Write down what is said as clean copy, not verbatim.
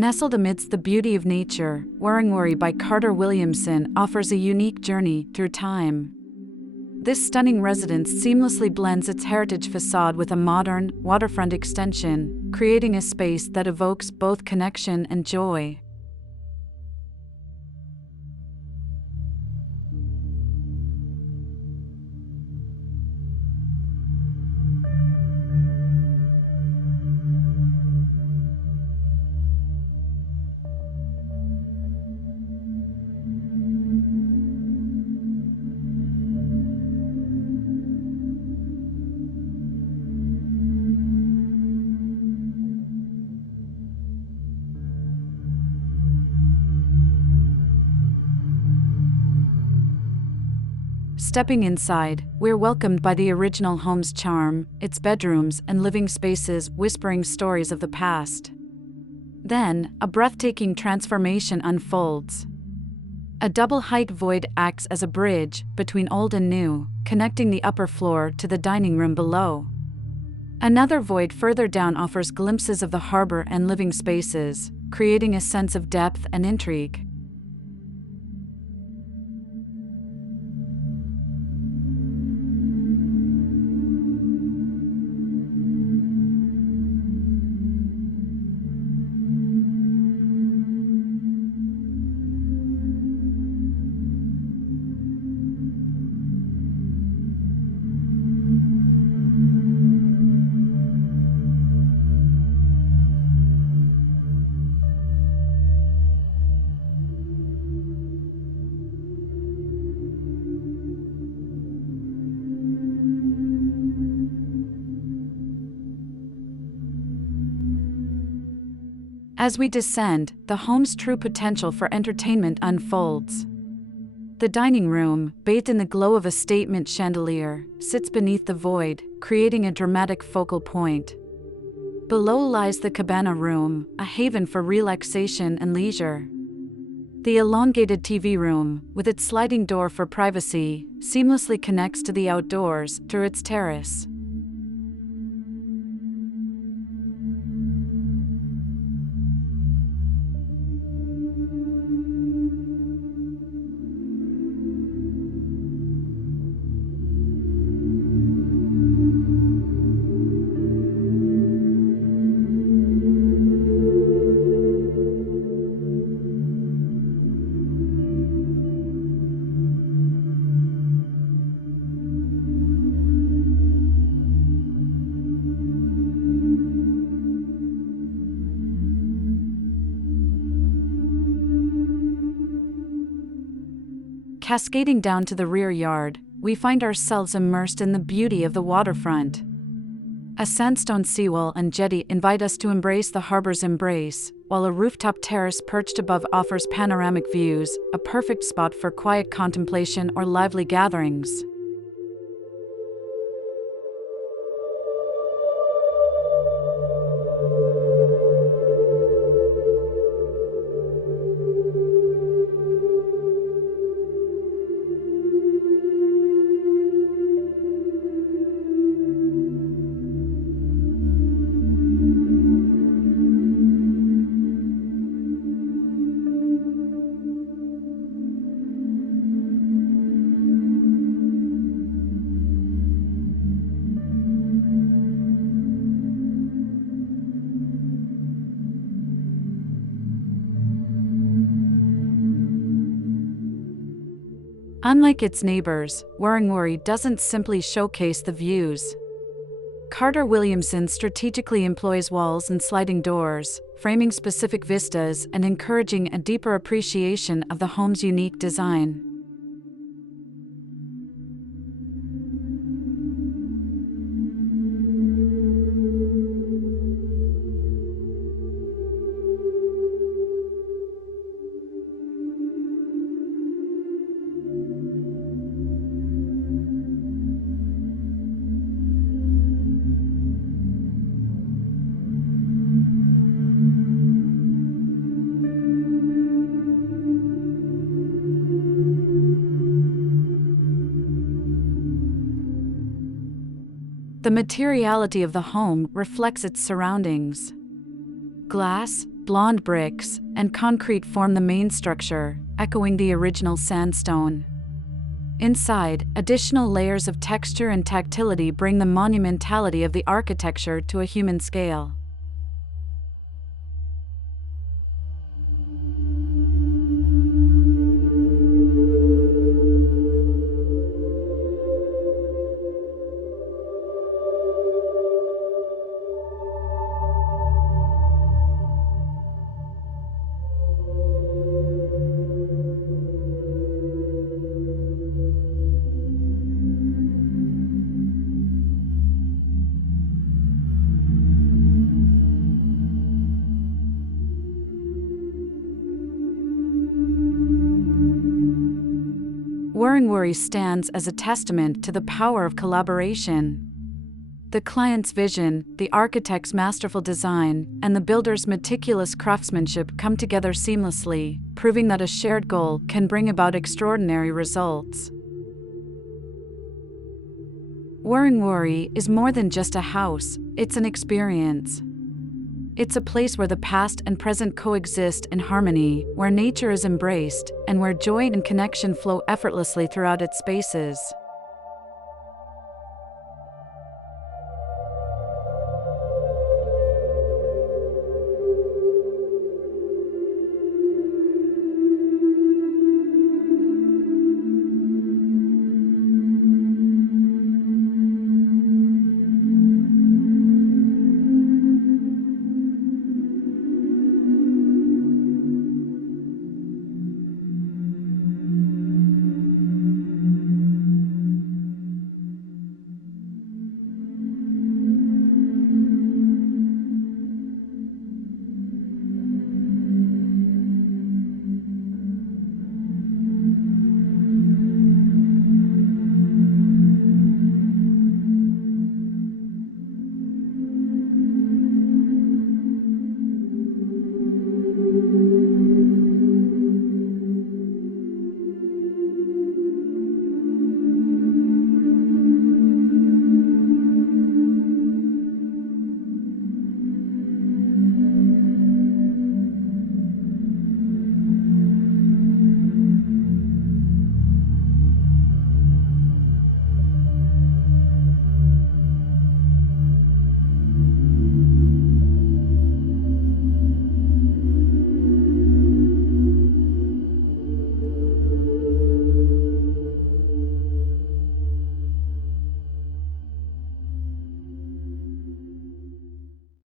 Nestled amidst the beauty of nature, Wurrungwuri by Carter Williamson offers a unique journey through time. This stunning residence seamlessly blends its heritage facade with a modern, waterfront extension, creating a space that evokes both connection and joy. Stepping inside, we're welcomed by the original home's charm, its bedrooms and living spaces whispering stories of the past. Then, a breathtaking transformation unfolds. A double-height void acts as a bridge between old and new, connecting the upper floor to the dining room below. Another void further down offers glimpses of the harbor and living spaces, creating a sense of depth and intrigue. As we descend, the home's true potential for entertainment unfolds. The dining room, bathed in the glow of a statement chandelier, sits beneath the void, creating a dramatic focal point. Below lies the cabana room, a haven for relaxation and leisure. The elongated TV room, with its sliding door for privacy, seamlessly connects to the outdoors through its terrace. Cascading down to the rear yard, we find ourselves immersed in the beauty of the waterfront. A sandstone seawall and jetty invite us to embrace the harbor's embrace, while a rooftop terrace perched above offers panoramic views, a perfect spot for quiet contemplation or lively gatherings. Unlike its neighbors, Wurrungwuri doesn't simply showcase the views. Carter Williamson strategically employs walls and sliding doors, framing specific vistas and encouraging a deeper appreciation of the home's unique design. The materiality of the home reflects its surroundings. Glass, blonde bricks and concrete form the main structure, echoing the original sandstone. Inside, additional layers of texture and tactility bring the monumentality of the architecture to a human scale. Wurrungwuri stands as a testament to the power of collaboration. The client's vision, the architect's masterful design, and the builder's meticulous craftsmanship come together seamlessly, proving that a shared goal can bring about extraordinary results. Wurrungwuri is more than just a house, it's an experience. It's a place where the past and present coexist in harmony, where nature is embraced, and where joy and connection flow effortlessly throughout its spaces.